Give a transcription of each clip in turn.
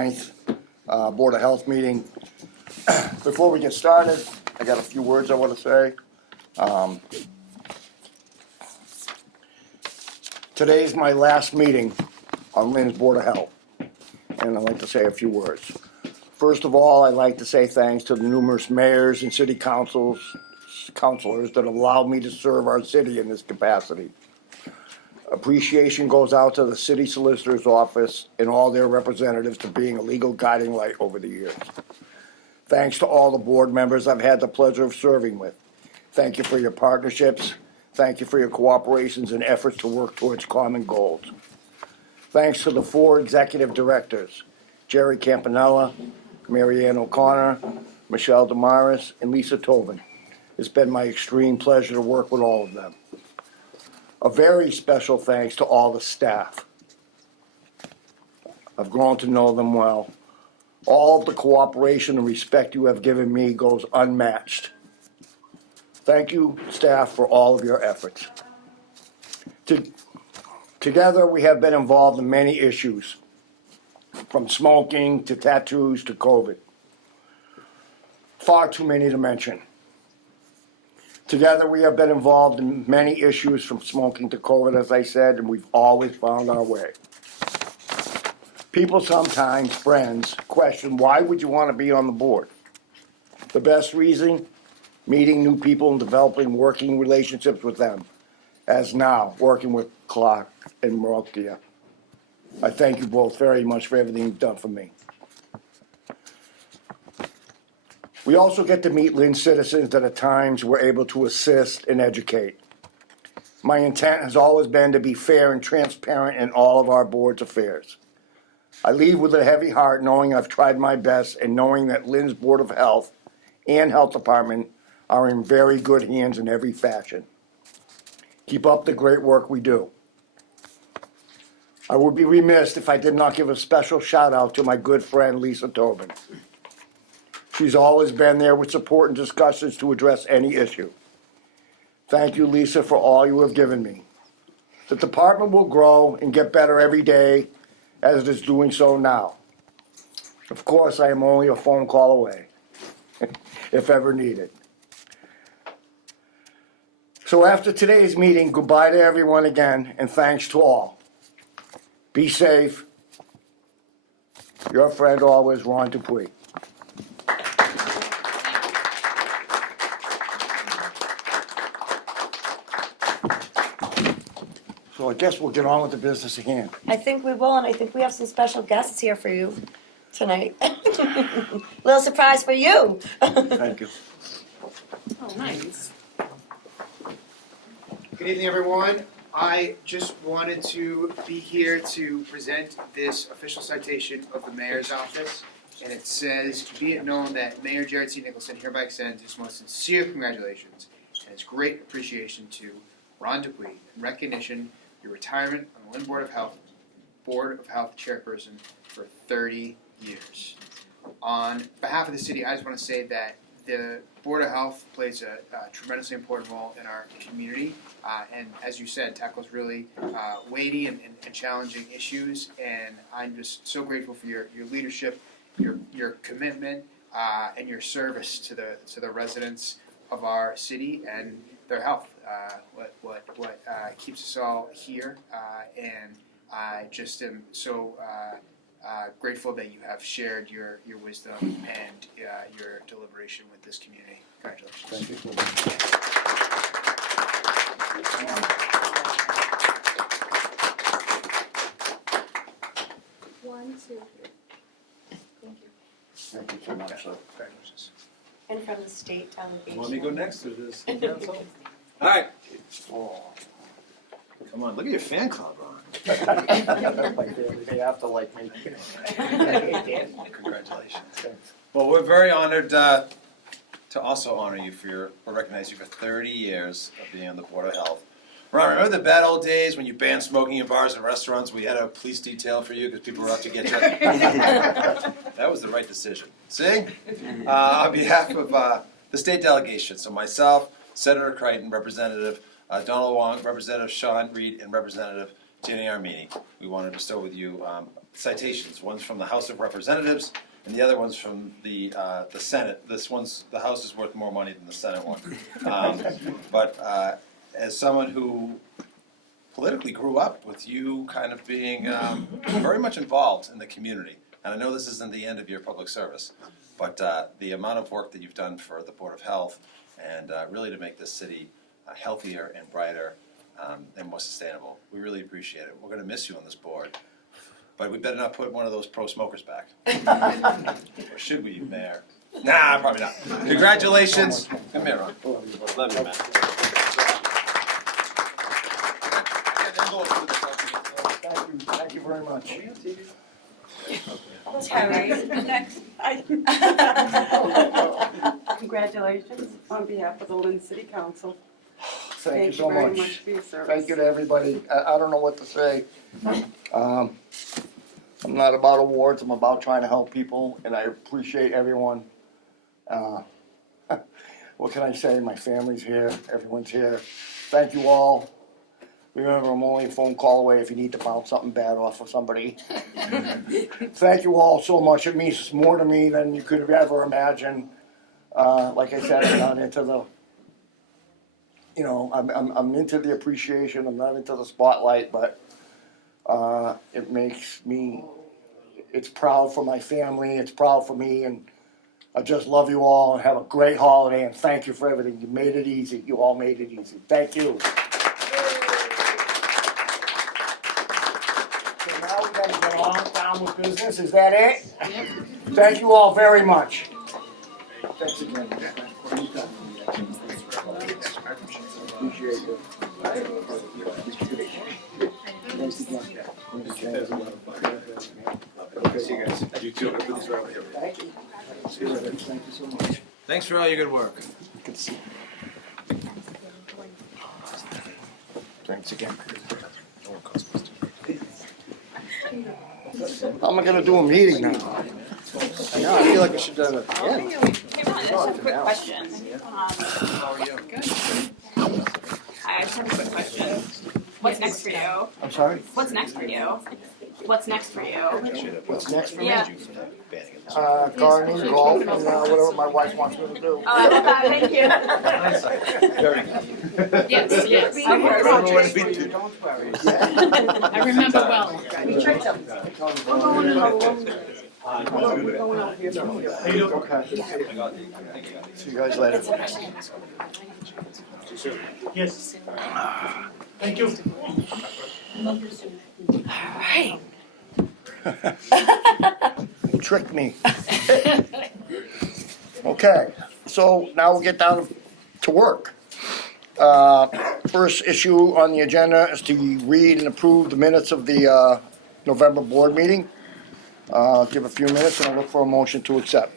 9th Board of Health meeting. Before we get started, I got a few words I want to say. Today's my last meeting on Lynn's Board of Health, and I'd like to say a few words. First of all, I'd like to say thanks to the numerous mayors and city councilors that allowed me to serve our city in this capacity. Appreciation goes out to the city solicitor's office and all their representatives for being a legal guiding light over the years. Thanks to all the board members I've had the pleasure of serving with. Thank you for your partnerships. Thank you for your cooperations and efforts to work towards common goals. Thanks to the 4 executive directors, Jerry Campanella, Mary Ann O'Connor, Michelle Damaris, and Lisa Tobin. It's been my extreme pleasure to work with all of them. A very special thanks to all the staff. I've grown to know them well. All of the cooperation and respect you have given me goes unmatched. Thank you, staff, for all of your efforts. Together, we have been involved in many issues, from smoking to tattoos to COVID. Far too many to mention. Together, we have been involved in many issues from smoking to COVID, as I said, and we've always found our way. People sometimes, friends, question, why would you want to be on the board? The best reason? Meeting new people and developing working relationships with them, as now, working with Clark and Marokia. I thank you both very much for everything you've done for me. We also get to meet Lynn citizens that at times we're able to assist and educate. My intent has always been to be fair and transparent in all of our board's affairs. I leave with a heavy heart knowing I've tried my best and knowing that Lynn's Board of Health and Health Department are in very good hands in every fashion. Keep up the great work we do. I would be remiss if I did not give a special shout out to my good friend Lisa Tobin. She's always been there with support and discussions to address any issue. Thank you, Lisa, for all you have given me. The department will grow and get better every day as it is doing so now. Of course, I am only a phone call away, if ever needed. So after today's meeting, goodbye to everyone again, and thanks to all. Be safe. Your friend always, Ron Dupuy. So I guess we'll get on with the business at hand. I think we will, and I think we have some special guests here for you tonight. Little surprise for you. Thank you. Oh, nice. Good evening, everyone. I just wanted to be here to present this official citation of the Mayor's Office. And it says, be it known that Mayor Jared C. Nicholson hereby extends his most sincere congratulations and his great appreciation to Ron Dupuy in recognition of your retirement on the Lynn Board of Health Chairperson for 30 years. On behalf of the city, I just want to say that the Board of Health plays a tremendously important role in our community, and as you said, tackles really weighty and challenging issues. And I'm just so grateful for your leadership, your commitment, and your service to the residents of our city and their health. What keeps us all here, and I just am so grateful that you have shared your wisdom and your deliberation with this community. Congratulations. Thank you so much. 1, 2, 3. Thank you. Thank you so much. Congratulations. And from the state delegation. Want me to go next or this? All right. Oh. Come on, look at your fan club, Ron. They have to like me. Congratulations. Well, we're very honored to also honor you or recognize you for 30 years of being on the Board of Health. Ron, remember the bad old days when you banned smoking in bars and restaurants? We had a police detail for you because people were out to get you. That was the right decision. See? On behalf of the state delegation, so myself, Senator Crichton, Representative Donald Wong, Representative Sean Reed, and Representative Jenny Armini, we want to bestow with you citations. One's from the House of Representatives, and the other one's from the Senate. The House is worth more money than the Senate one. But as someone who politically grew up with you kind of being very much involved in the community, and I know this isn't the end of your public service, but the amount of work that you've done for the Board of Health and really to make this city healthier and brighter and more sustainable, we really appreciate it. We're going to miss you on this board. But we better not put one of those pro smokers back. Or should we, Mayor? Nah, probably not. Congratulations. Come here, Ron. Love you, man. Thank you very much. Terry. Congratulations on behalf of the Lynn City Council. Thank you so very much. much for your service. Thank you to everybody. I don't know what to say. I'm not about awards, I'm about trying to help people, and I appreciate everyone. What can I say? My family's here, everyone's here. Thank you all. Remember, I'm only a phone call away if you need to bounce something bad off of somebody. Thank you all so much. It means more to me than you could have ever imagined. Like I said, I'm not into the, I'm into the appreciation. I'm not into the spotlight, but it makes me, it's proud for my family, it's proud for me, and I just love you all and have a great holiday and thank you for everything. You made it easy. You all made it easy. Thank you. So now we gotta get on down with business. Is that it? Yep. Thank you all very much. Thanks again. Appreciate it. Thanks again. See you guys. You too. Thank you. See you later. Thank you so much. Thanks for all your good work. Good to see you. Thanks again. How am I gonna do a meeting now? I know, I feel like we should do it again. Hey, Ron, I just have a quick question. I just have a quick question. What's next for you? I'm sorry? What's next for you? What's next for you? What's next for me? Yeah. Gardening, golf, and whatever my wife wants me to do. Oh, I love that. Thank you. Yes, yes. I heard about you. Don't worry. I remember well. We tricked him. We're going in alone. We're going out here. Okay. See you guys later. Yes. Thank you. Alright. You tricked me. Okay, so now we'll get down to work. First issue on the agenda is to read and approve the minutes of the November board meeting. Give a few minutes and I'll look for a motion to accept.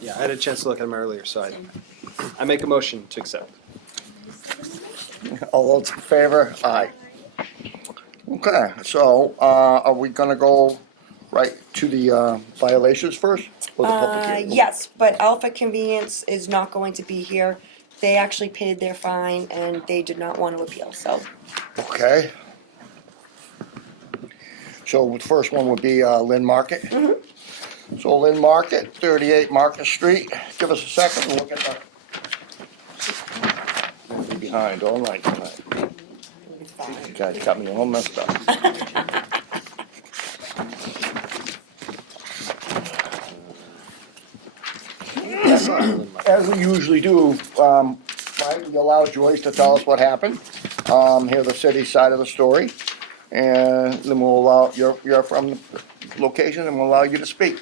Yeah, I had a chance to look at them earlier, so I make a motion to accept. All those in favor? Aye. Okay, so are we gonna go right to the violations first? Or the public hearing? Yes, but Alpha Convenience is not going to be here. They actually paid their fine and they did not want to appeal, so. Okay. So the first one would be Lynn Market. So Lynn Market, 38 Market Street. Give us a second and look at the. I'll be behind all night tonight. You guys got me all messed up. As we usually do, right, we allow Joyce to tell us what happened, hear the city side of the story, and then we'll allow, you're from the location, and we'll allow you to speak.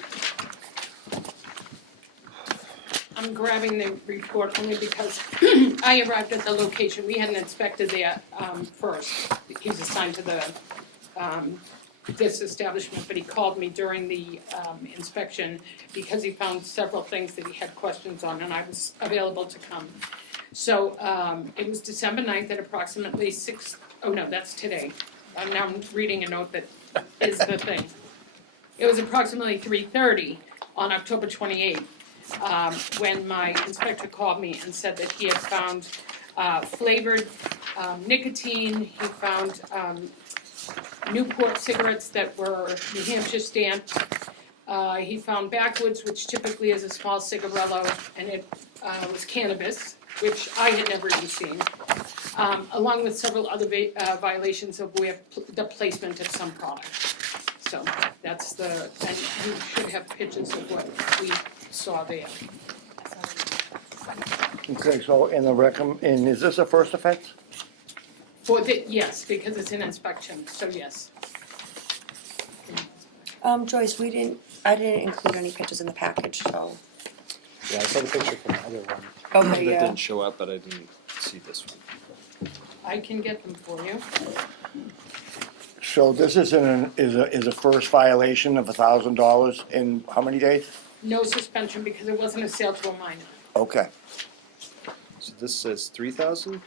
I'm grabbing the report only because I arrived at the location. We had an inspector there first. He was assigned to this establishment, but he called me during the inspection because he found several things that he had questions on, and I was available to come. So it was December 9th at approximately that's today. Now I'm reading a note that is the thing. It was approximately 3:30 on October 28th. When my inspector called me and said that he had found flavored nicotine, he found Newport cigarettes that were New Hampshire stamped. He found backwoods, which typically is a small cigarillo, and it was cannabis, which I had never even seen, along with several other violations of where the placement of some product. So that's and you should have pictures of what we saw there. Okay, so and is this a first offense? Yes, because it's an inspection, so yes. Joyce, I didn't include any pictures in the package, so. Yeah, I saw the picture from the other one. Okay, That yeah. didn't show up, but I didn't see this one. I can get them for you. So this is a first violation of $1,000 in how many days? No suspension because it wasn't a sale to a minor. Okay. So this says 3,000?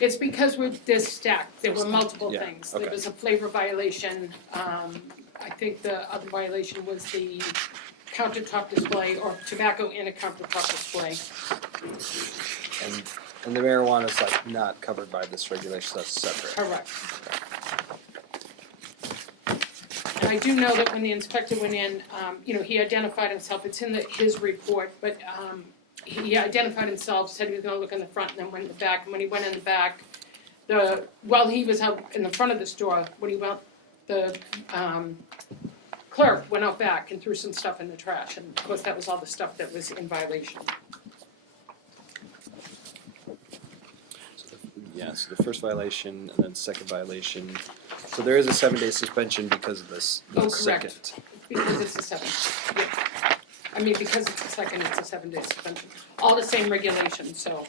It's because they're stacked, there were multiple Yeah, things. okay. There was a flavor violation, I think the other violation was the countertop display, or tobacco in a countertop display. And the marijuana is like not covered by this regulation, so that's separate. Correct. And I do know that when the inspector went in, he identified himself, it's in his report, but he identified himself, said he was gonna look in the front and then went in the back, and when he went in the back, while he was out in the front of the store, when he went, the clerk went out back and threw some stuff in the trash, and of course that was all the stuff that was in violation. So the first violation and then second violation. So there is a 7-day suspension because of this. Oh, the correct. second. Because it's a because it's a second, it's a 7-day suspension. All the same regulations, so.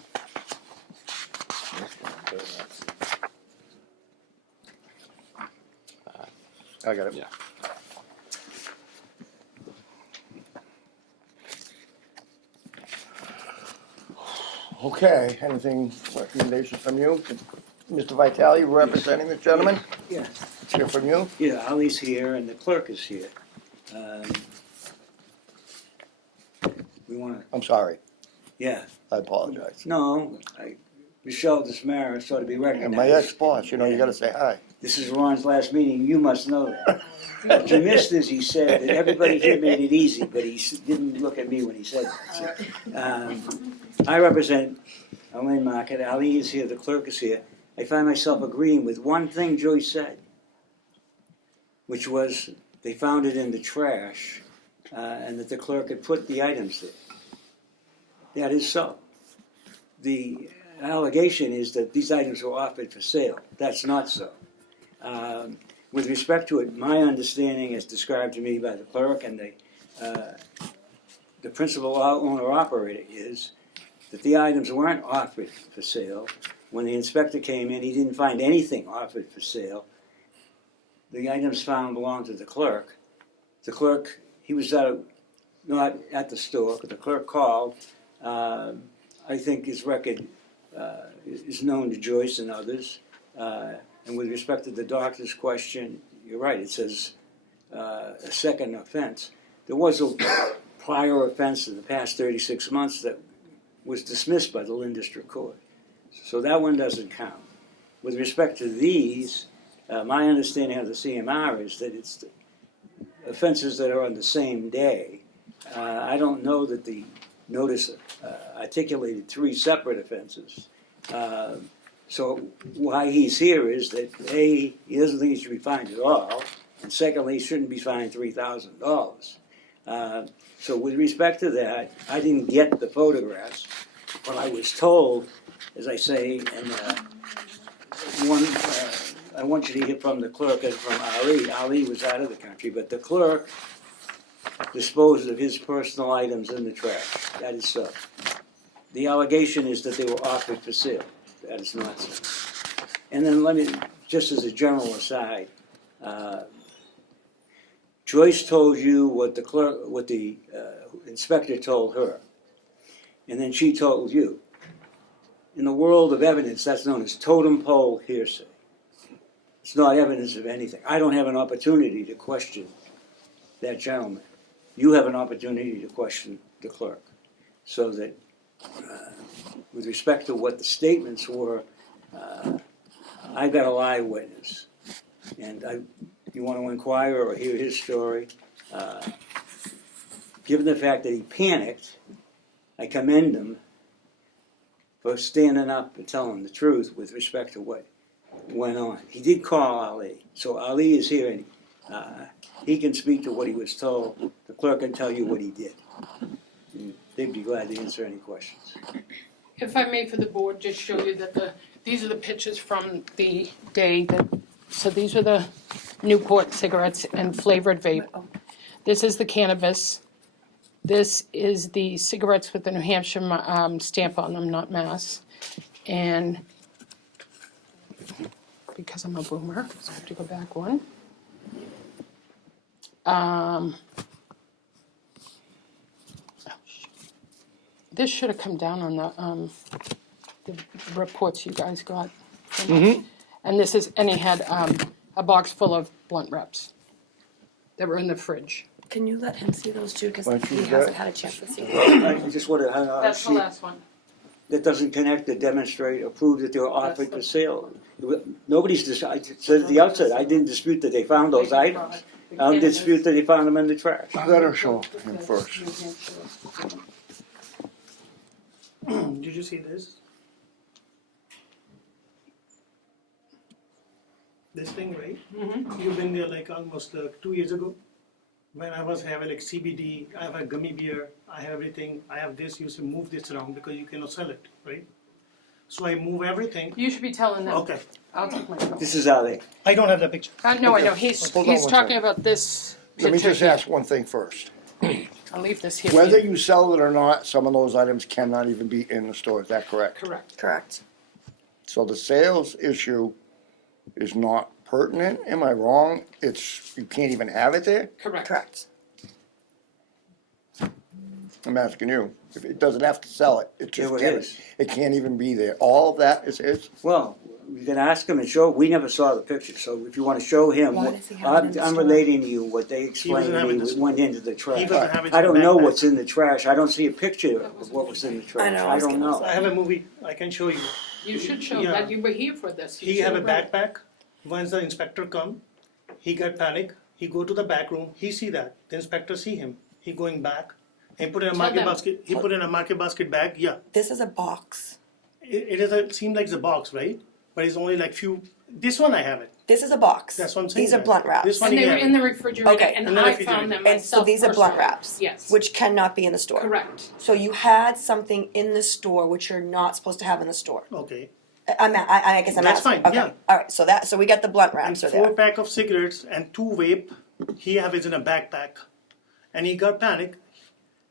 I got it. Yeah. Okay, anything, recommendations from you? Mr. Vitale, representing the gentleman? Yeah, Let's hear from you. yeah, Ali's here and the clerk is here. We wanna, I'm sorry, yeah, I apologize. no, Michelle Desmarais ought to be recognized. And my ex-boss, you gotta say hi. This is Ron's last meeting, you must know that. What you missed is he said that everybody here made it easy, but he didn't look at me when he said that. So, I represent Lynn Market, Ali is here, the clerk is here. I find myself agreeing with one thing Joyce said, which was they found it in the trash, and that the clerk had put the items there. That is so. The allegation is that these items were offered for sale. That's not so. With respect to it, my understanding as described to me by the clerk and the principal owner-operator is that the items weren't offered for sale. When the inspector came in, he didn't find anything offered for sale. The items found belonged to the clerk. The clerk, he was not at the store, but the clerk called. I think his record is known to Joyce and others. And with respect to the doctor's question, you're right, it says a second offense. There was a prior offense in the past 36 months that was dismissed by the Lynn District Court. So that one doesn't count. With respect to these, my understanding of the CMR is that it's offenses that are on the same day. I don't know that the notice articulated 3 separate offenses. So why he's here is that A, he doesn't think he should be fined at all, and secondly, he shouldn't be fined $3,000. So with respect to that, I didn't get the photographs, but I was told, as I say, and I want you to hear from the clerk and from Ali. Ali was out of the country, but the clerk disposed of his personal items in the trash. That is so. The allegation is that they were offered for sale. That is not so. And then let me, just as a general aside, Joyce told you what the inspector told her, and then she told you. In the world of evidence, that's known as totem pole hearsay. It's not evidence of anything. I don't have an opportunity to question that gentleman. You have an opportunity to question the clerk. So that, with respect to what the statements were, I've got a live witness. And you want to inquire or hear his story. Given the fact that he panicked, I commend him for standing up and telling the truth with respect to what went on. He did call Ali, so Ali is here and he can speak to what he was told. The clerk can tell you what he did. And they'd be glad to answer any questions. If I may for the board, just show you that these are the pictures from the day so these are the Newport cigarettes and flavored vape. This is the cannabis. This is the cigarettes with the New Hampshire stamp on them, not Mass. And because I'm a boomer, so I have to go back one. This should have come down on the reports you guys got from us. And this is, and he had a box full of blunt wraps that were in the fridge. Can you let him see those two, because Why don't you he do that? hasn't had a chance to see them. I just want to That's the see last one. that doesn't connect or demonstrate or prove that they were offered for sale. Nobody's decided, said at the outset, I didn't dispute that they found those items. I don't dispute that they found them in the trash. Let her show him first. Did you see this? This thing, right? You've been there like almost 2 years ago. When I was having like CBD, I have a gummy beer, I have everything, I have this, you should move this around because you cannot sell it, right? So I move everything. You should be telling them. Okay, I'll take my phone. This is Ali. I don't have the picture. No, I know, he's Hold on one talking second. about this Let me picture just here. ask one thing first. I'll leave this here. Whether you sell it or not, some of those items cannot even be in the store, is that correct? Correct. Correct. So the sales issue is not pertinent, am I wrong? You can't even have it there? Correct. Correct. I'm asking you. If it doesn't have to sell it, it just It can't, is. it can't even be there. All of that is his? Well, you can ask him and show, we never saw the picture, so if you want to show him, Why what- does he have it in the I'm store? relating to you what they explained to have it me in the what store. went into the trash. He doesn't have it I in don't the know backpack. what's in the trash, I don't see a picture of what was in the trash, know, I I was don't gonna know. I have a movie, I can show you. You should show Yeah. that you were here for this. You He should have a read it. backpack. Once the inspector come, he got panic. He go to the back room. He see that the inspector see him. He going back. He put in a Tell market them. basket. He put in a market basket bag. Yeah, This is a box. it seems like the box, right? But it's only like few. This one I have it. This is a box. That's what I'm saying. These are blunt wraps. This one And they you were have in it. the refrigerator, Okay. and In the I refrigerator. found them And so myself these are blunt personally. wraps. Yes. Which cannot be in the store. Correct. So you had something in the store which you're not supposed to have in the store. Okay. I guess I'm That's asking. fine, Okay. yeah. All right. So we got the blunt And wraps are 4 there. pack of cigarettes and 2 vape. He have it in a backpack, and he got panic.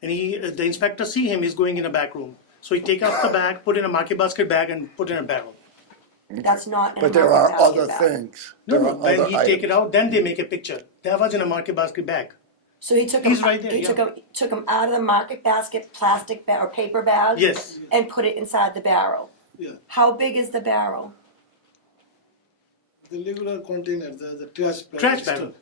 And the inspector see him. He's going in a back room. So he take off the bag, put in a market basket bag, and put in a barrel. That's not in But a there market are basket other bag. things. No, There no. are When other he take it items. out, then they make a picture. That was in a market basket bag. So he took He's them. right there, He yeah. took them out of the market basket, plastic bag or paper bag. Yes. And put it inside the barrel. Yeah, How big is the barrel? the regular container, the trash bag. Trash stuff. barrel.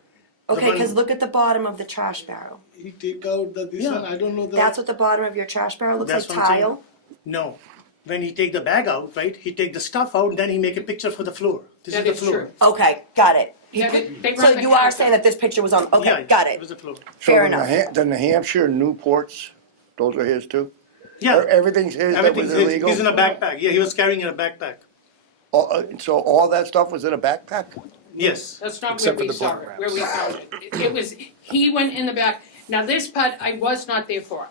Okay, one- because look at the bottom of the trash barrel. He take out this Yeah. one, I don't know the. That's what the bottom of your trash barrel looks That's like. what I'm saying. Tile. No. When he take the bag out, right? He take the stuff out, then he make a picture for the floor. This That is is the floor. true. Okay, got it. Yeah, they So run the you are counter. saying that this picture was on? Okay, Yeah, got It it. was the floor. So Fair the enough. The New Hampshire Newports, those are his too? Yeah. Everything's his that was Everything's illegal? he's in a backpack. Yeah, he was carrying in a backpack. So all that stuff was in a backpack? Yes. That's not Except where for we the saw blunt it, where we found it. It was, he went in the back. Now, this part I was not there for,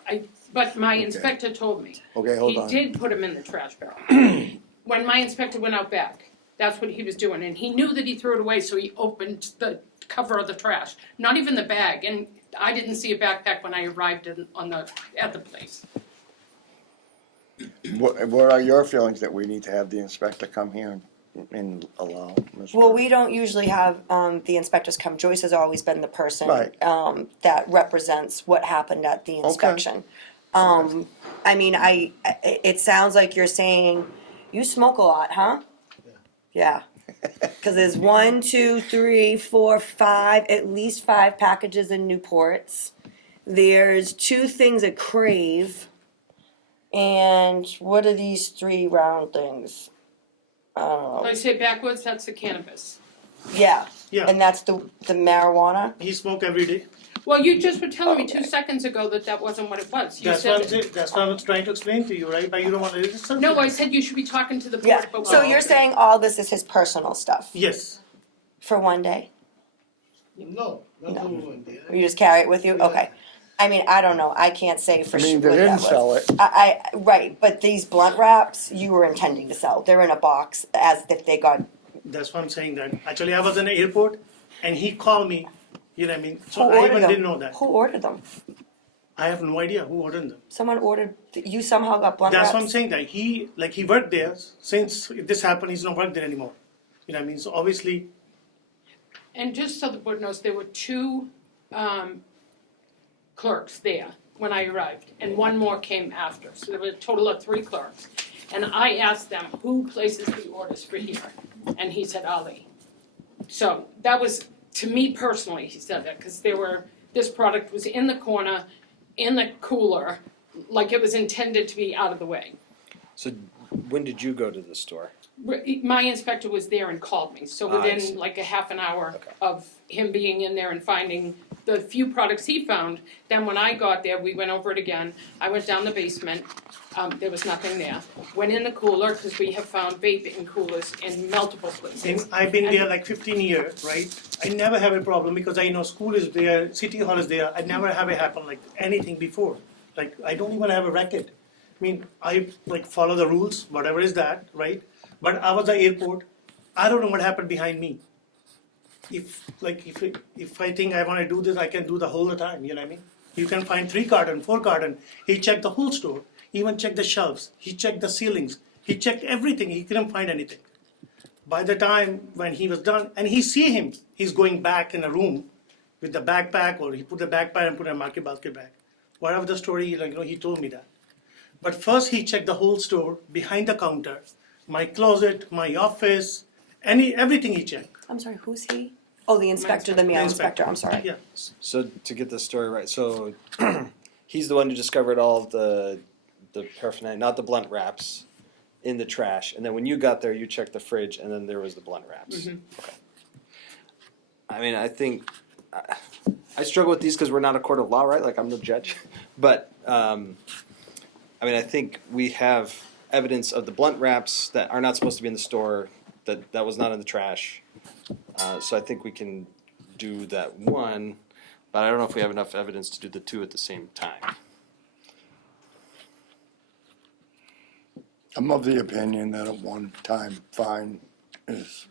but my inspector told me. Okay, hold on. He did put him in the trash barrel. When my inspector went out back, that's what he was doing, and he knew that he threw it away, so he opened the cover of the trash, not even the bag, and I didn't see a backpack when I arrived at the place. What are your feelings that we need to have the inspector come here and allow Mr.? Well, we don't usually have the inspectors come. Joyce has always been the person Right. that represents what happened at the inspection. I mean, it sounds like you're saying you smoke a lot, huh? Yeah. Because there's 1, 2, 3, 4, 5, at least 5 packages in Newports. There's 2 things at Crave. And what are these 3 round things? I don't know. When I say backwards, that's the cannabis. Yeah, Yeah, and that's the marijuana? he smoke every day. Well, you just were telling me Okay. 2 seconds ago that that wasn't what it was. You That's what I'm said, saying, that's what I was trying to explain to you, right? But you don't want to listen. no, I said you should be talking to the board Yeah, about. so you're saying all this is his personal stuff Yes, for one day? No, not No. the one day. You just carry it with you? Okay. I mean, I don't know, I can't say for I sure mean, what they that didn't was. sell it. Right, but these blunt wraps, you were intending to sell, they're in a box as if they got, that's what I'm saying that. Actually, I was in the airport and he called me, you know what I mean? who So I ordered even them? didn't know that. Who ordered them? I have no idea who ordered them. Someone ordered, you somehow got blunt wraps? That's what I'm saying that he worked there since this happened, he's not worked there anymore. You know what I mean? So obviously, And just so the board knows, there were 2 clerks there when I arrived, and 1 more came after. So there were a total of 3 clerks. And I asked them, who places the orders for here? And he said, Ali. So that was, to me personally, he said that, because this product was in the corner, in the cooler, like it was intended to be out of the way. So when did you go to the store? My inspector was there and called me, so I see. within like a half an hour Okay. of him being in there and finding the few products he found, then when I got there, we went over it again. I went down the basement, there was nothing there. Went in the cooler, because we have found vaping coolers in multiple places. and I've been there like 15 years, right? I never have a problem because I know school is there, city hall is there. I never have it happen like anything before. Like, I don't even have a record. I mean, I like follow the rules, whatever is that, right? But I was at the airport, I don't know what happened behind me. If I think I wanna do this, I can do the whole time, you know what I mean? You can find 3 carton, 4 carton, he checked the whole store, even checked the shelves, he checked the ceilings, he checked everything, he couldn't find anything. By the time when he was done, and he see him, he's going back in a room with the backpack, or he put the backpack and put a market basket bag. Whatever the story, like, he told me that. But first he checked the whole store, behind the counter, my closet, my office, everything he checked. I'm sorry, who's he? Oh, the inspector, the mail inspector, I'm sorry. Yeah, So to get this story right, so he's the one who discovered all of the paraphernalia, not the blunt wraps, in the trash. And then when you got there, you checked the fridge, and then there was the blunt wraps. Okay. I mean, I think I struggle with these because we're not a court of law, right? Like I'm no judge, but I mean, I think we have evidence of the blunt wraps that are not supposed to be in the store. That was not in the trash. So I think we can do that one, but I don't know if we have enough evidence to do the 2 at the same time. I'm of the opinion that a one-time fine is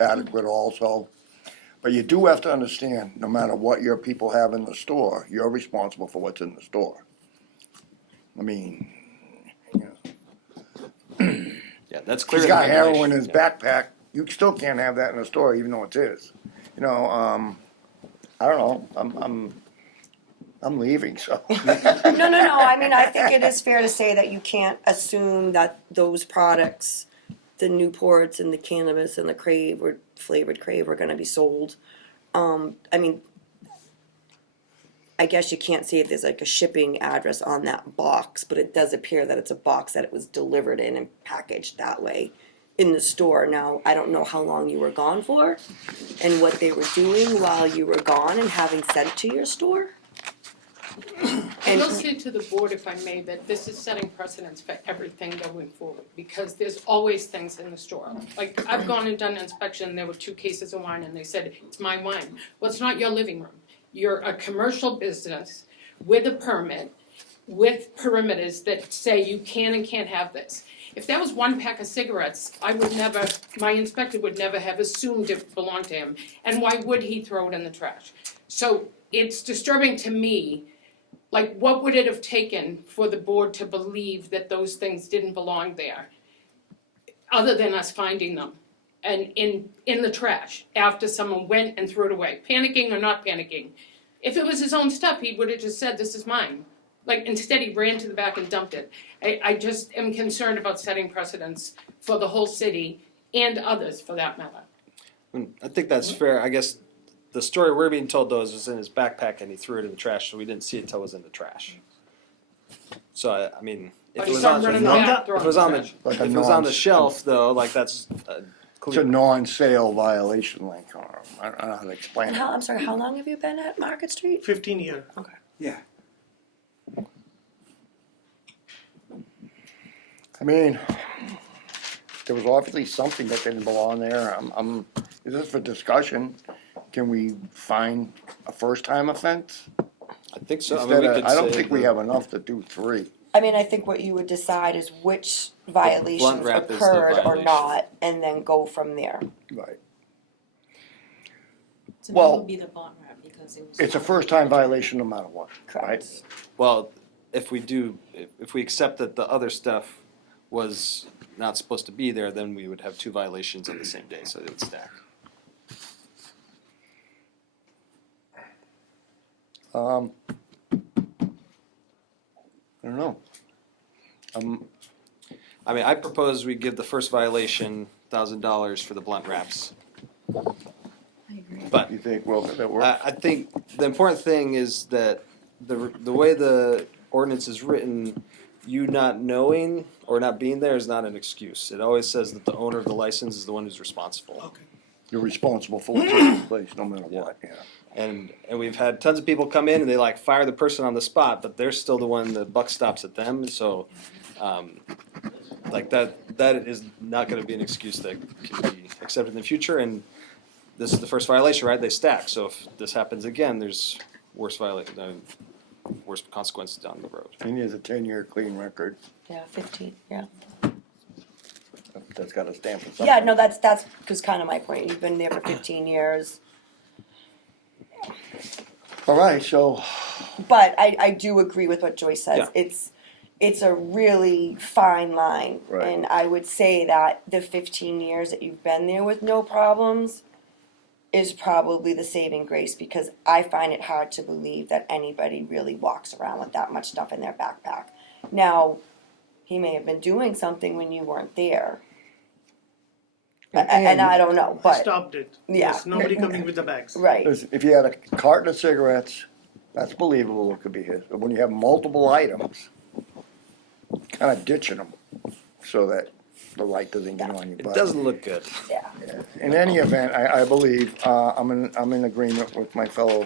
adequate also. But you do have to understand, no matter what your people have in the store, you're responsible for what's in the store. I mean, you know, Yeah, that's clear. he's in the got heroin in regulation, his yeah. backpack, you still can't have that in the store even though it's his. You know, I don't know, I'm leaving, so. No, I mean, I think it is fair to say that you can't assume that those products, the Newports and the cannabis and the Crave or flavored Crave are gonna be sold. I mean, I guess you can't see if there's like a shipping address on that box, but it does appear that it's a box that it was delivered in and packaged that way in the store. Now, I don't know how long you were gone for and what they were doing while you were gone and having sent to your store. I will say to the board, if I may, that this is setting precedents for everything going forward, because there's always things in the store. Like, I've gone and done an inspection, there were 2 cases of wine, and they said, it's my wine. Well, it's not your living room. You're a commercial business with a permit, with perimeters that say you can and can't have this. If that was 1 pack of cigarettes, my inspector would never have assumed it belonged to him. And why would he throw it in the trash? So it's disturbing to me. Like, what would it have taken for the board to believe that those things didn't belong there, other than us finding them and in the trash after someone went and threw it away, panicking or not panicking? If it was his own stuff, he would have just said, "This is mine." Like, instead he ran to the back and dumped it. I just am concerned about setting precedents for the whole city and others, for that matter. I think that's fair. I guess the story we're being told though is it was in his backpack and he threw it in the trash, so we didn't see it till it was in the trash. So I mean, if But it he was started on running the back, Nanda- throwing if it was on the trash. Like if a it was on the norm. shelf though, like that's It's a non-sale violation, like, I don't know how to explain And it. I'm sorry, how long have you been at Market Street? 15 year. Yeah. I mean, there was obviously something that didn't belong there. Is this for discussion? Can we find a first-time offense? I think so. I mean, Instead we of, could I don't say think we the- have enough to do 3. I mean, I think what you would decide is which violations wrap is the occurred or violation. not, and then go from there. Right. To me, Well, it would be the blunt wrap because it was. It's a first-time violation no matter what, right? Correct. Well, if we accept that the other stuff was not supposed to be there, then we would have 2 violations on the same day, so it would stack. I don't know. I mean, I propose we give the first worviolation $1,000 for the blunt wraps. I agree. But You think, well, that works? I think the important thing is that the way the ordinance is written, you not knowing or not being there is not an excuse. It always says that the owner of the license is the one who's responsible. Okay. You're responsible for what's taking place, no matter what, yeah. And we've had tons of people come in and they like fire the person on the spot, but they're still the one, the buck stops at them, so, like that is not gonna be an excuse that can be accepted in the future, and this is the first violation, right? They stack, so if this happens again, there's worse consequences down the road. And he has a 10-year clean record. Yeah, 15, yeah. That's got a stamp of something. Yeah, no, that's was kind of my point. You've been there for 15 years. All right, so, But I do agree with what Joyce says. Yeah. It's a really fine line. Right. And I would say that the 15 years that you've been there with no problems is probably the saving grace, because I find it hard to believe that anybody really walks around with that much stuff in their backpack. Now, he may have been doing something when you weren't there. And I don't know, I but, stopped it. Yeah. There's nobody coming with the bags. right. listen, if you had a carton of cigarettes, that's believable, it could be his. But when you have multiple items, kind of ditching them so that the light doesn't get on you. It But doesn't look good. Yeah. in any event, I believe, I'm in agreement with my fellow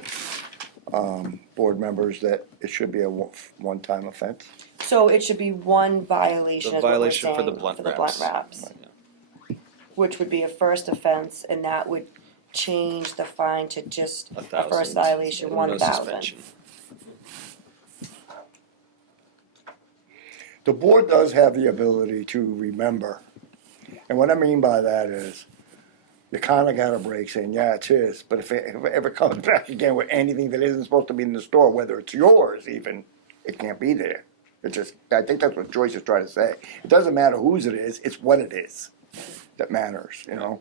board members that it should be a one-time offense. So it should be one violation, The is what we're violation for the saying, blunt for the blunt wraps. wraps. Which would be a first offense, and that would change the fine to just a 1,000. first violation, No 1,000. suspension. The board does have the ability to remember. And what I mean by that is, you kinda got a break saying, yeah, it's his, but if it ever comes back again with anything that isn't supposed to be in the store, whether it's yours even, it can't be there. It just, I think that's what Joyce is trying to say. It doesn't matter whose it is, it's what it is that matters, you know?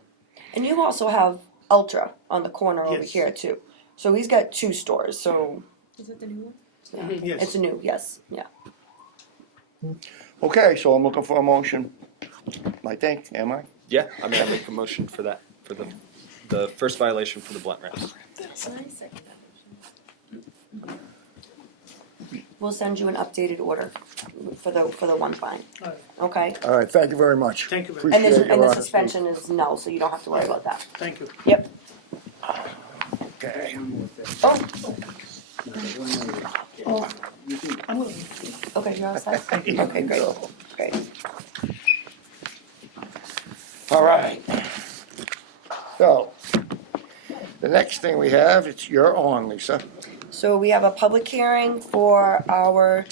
And you also have Ultra on the corner over Yes. here too. So he's got 2 stores, so Is it the new one? Yes. it's a new, yes, yeah. Okay, so I'm looking for a motion, I think, am I? Yeah, I mean, I make a motion for that, for the first violation for the blunt wraps. I second that. We'll send you an updated order for the one fine, All right. okay? All right, thank you very much. Thank you very And much. Appreciate and your the honesty. suspension is null, so you don't have to worry about that. Thank you. Yep. Okay. Oh, I'm gonna. okay, you're all set? Okay, great, great. All right. So, the next thing we have, you're on, Lisa. So we have a public hearing for our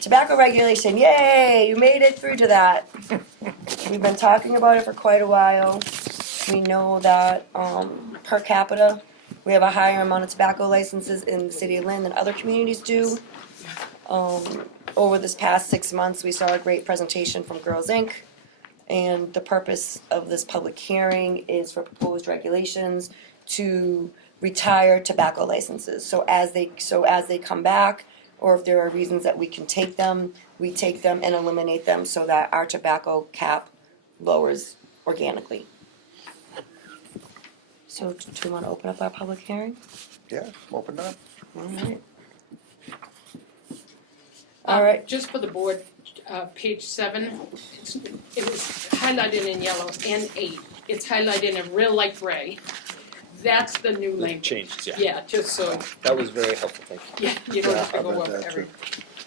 tobacco regulation. Yay, you made it through to that. We've been talking about it for quite a while. We know that per capita, we have a higher amount of tobacco licenses in the city of Lynn than other communities do. Over this past 6 months, we saw a great presentation from Girls Inc. And the purpose of this public hearing is for proposed regulations to retire tobacco licenses. So as they come back, or if there are reasons that we can take them, we take them and eliminate them so that our tobacco cap lowers organically. So do you want to open up our public hearing? Yeah, open up. All right. Just for the board, page 7, it was highlighted in yellow, N8. it's highlighted in a real light gray. That's the new The language. changes, yeah. Yeah, just so, That was very helpful, thank you. yeah, you don't have to Yeah, go I read over that every. too.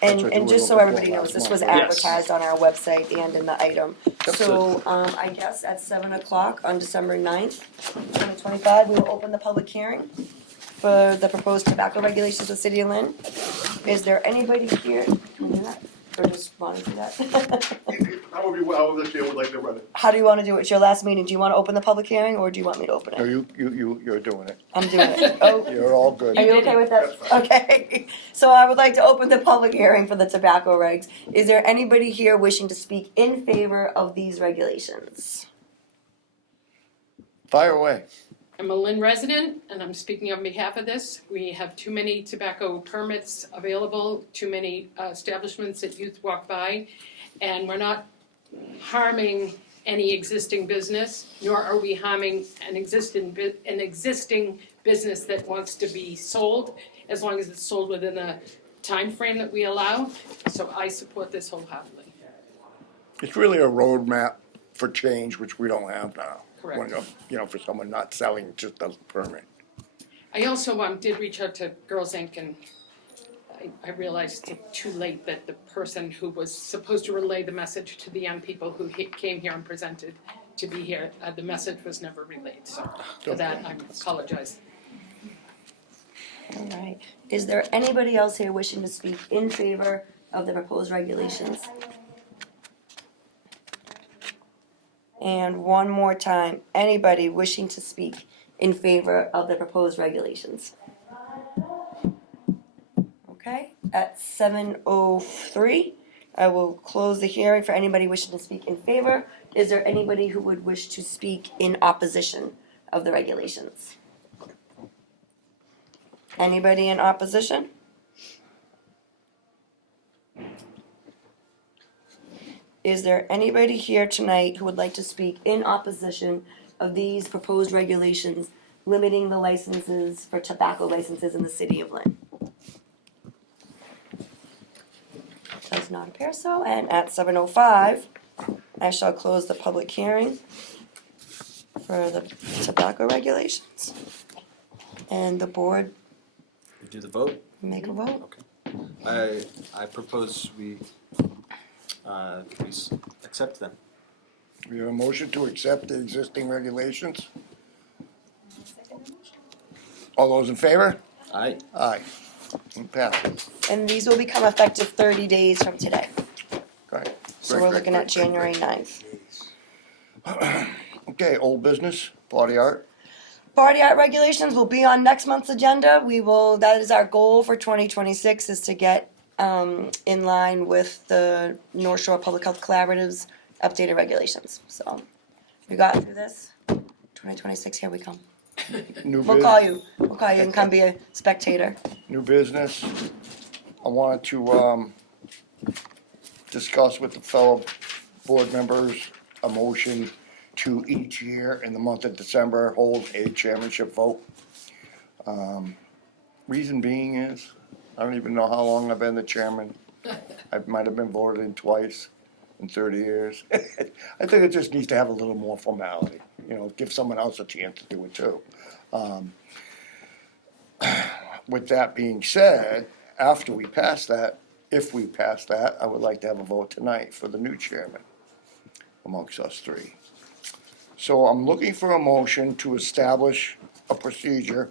That's what you And were just so looking for everybody knows, last this was month, right? advertised on our website and in the item. So, I guess at 7 o'clock on December 9th, 2025, we will open the public hearing for the proposed tobacco regulations of the city of Lynn. Is there anybody here, can you do that, or just wanna do that? That would be what I would actually would like to run it. How do you wanna do it? It's your last meeting, do you wanna open the public hearing, or do you want me to open No, it? you're doing it. I'm doing it. Oh, You're all good. are you okay with that? Okay, so I would like to open the public hearing for the tobacco regs. Is there anybody here wishing to speak in favor of these regulations? Fire away. I'm a Lynn resident, and I'm speaking on behalf of this. We have too many tobacco permits available, too many establishments that youth walk by, and we're not harming any existing business, nor are we harming an existing business that wants to be sold, as long as it's sold within the time frame that we allow. So I support this wholeheartedly. It's really a roadmap for change, which we don't have now. Correct. When, you know, for someone not selling just a permit. I also did reach out to Girls Inc. and I realized too late that the person who was supposed to relay the message to the young people who came here and presented to be here, the message was never relayed. So for that, I apologize. All right, is there anybody else here wishing to speak in favor of the proposed regulations? And one more time, anybody wishing to speak in favor of the proposed regulations? Okay, at 7:03, I will close the hearing for anybody wishing to speak in favor. Is there anybody who would wish to speak in opposition of the regulations? Anybody in opposition? Is there anybody here tonight who would like to speak in opposition of these proposed regulations limiting the licenses for tobacco licenses in the city of Lynn? Does not appear so, and at 7:05, I shall close the public hearing for the tobacco regulations. And the board Do the vote? make a vote. I propose we accept them. We have a motion to accept the existing regulations. All those in favor? Aye. Aye. It passes. And these will become effective 30 days from today. Great. So we're looking at January 9th. Okay, old business, body art. Body art regulations will be on next month's agenda. That is our goal for 2026, is to get in line with the North Shore Public Health Collaborative's updated regulations. So we got through this. 2026, here we come. New We'll call you and come be a spectator. New business. I wanted to discuss with the fellow board members a motion to each year in the month of December hold a chairmanship vote. Reason being is, I don't even know how long I've been the chairman. I might have been voted in twice in 30 years. I think it just needs to have a little more formality, give someone else a chance to do it too. With that being said, after we pass that, if we pass that, I would like to have a vote tonight for the new chairman amongst us three. So I'm looking for a motion to establish a procedure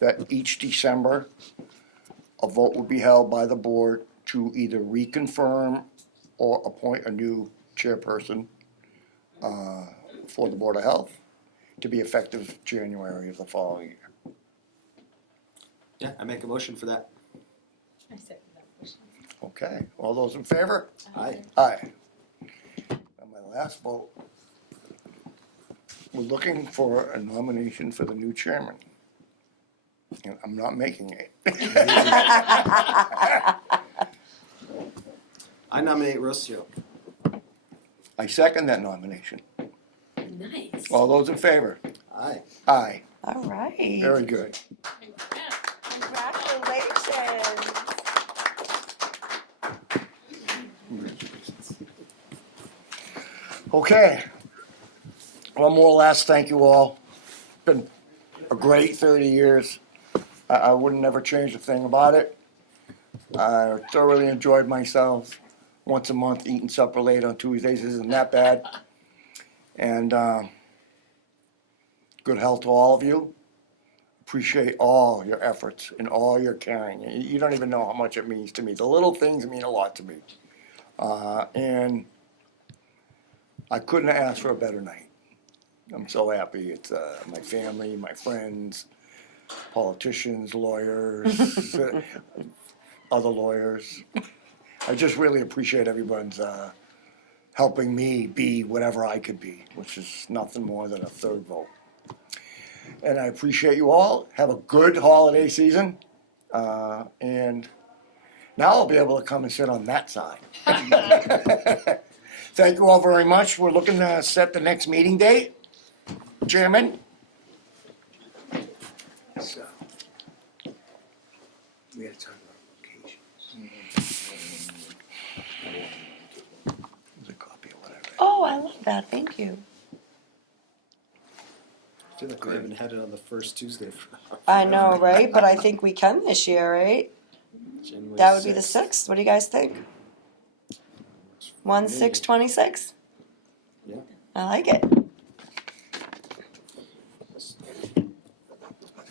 that each December, a vote will be held by the board to either reconfirm or appoint a new chairperson for the Board of Health to be effective January of the following year. Yeah, I make a motion for that. I second that motion. Okay, all those in favor? Aye. Aye. And my last vote, we're looking for a nomination for the new chairman. And I'm not making it. I nominate Rocio. I second that nomination. Nice. All those in favor? Aye. Aye. All right. Very good. Congratulations. Okay. Well, more or less, thank you all. Been a great 30 years. I wouldn't never change a thing about it. I thoroughly enjoyed myself. Once a month, eating supper late on Tuesdays isn't that bad. And good health to all of you. Appreciate all your efforts and all your caring. You don't even know how much it means to me. The little things mean a lot to me. And I couldn't have asked for a better night. I'm so happy. It's my family, my friends, politicians, lawyers, other lawyers. I just really appreciate everyone's helping me be whatever I could be, which is nothing more than a third vote. And I appreciate you all. Have a good holiday season. And now I'll be able to come and sit on that side. Thank you all very much. We're looking to set the next meeting date. Chairman? So, we gotta talk about locations. Here's a copy of what I read. Oh, I love that, thank you. I feel like we haven't had it on the first Tuesday for I know, right? But I think we can this year, right? January That would be the 6th. 6th. What do you guys think? 1/6/26? Yeah. I like it.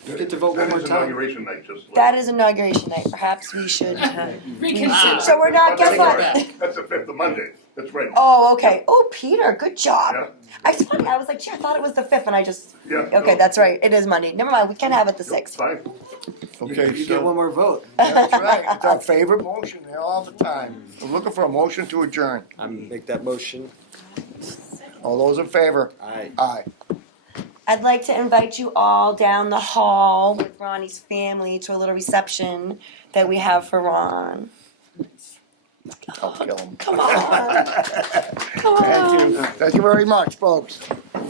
You get to vote one That more is time. inauguration night, just like. That is inauguration night. Perhaps we should. Reconsider. So we're not, guess what? That's the 5th of Monday, that's right. Oh, okay. Oh, Peter, good job. Yeah. It's funny. I was like, gee, I thought it was the 5th, and I just. Yeah. Okay, no, that's right. It is Monday. Never mind. We can have it the 6th. Fine. Okay, You get one more vote. That's right. It's our favorite motion there all the time. We're looking for a motion to adjourn. Make that motion. All those in favor? Aye. Aye. I'd like to invite you all down the hall with Ronnie's family to a little reception that we have for Ron. I'll kill him. Come on. Come on. Thank you. Thank you very much, folks.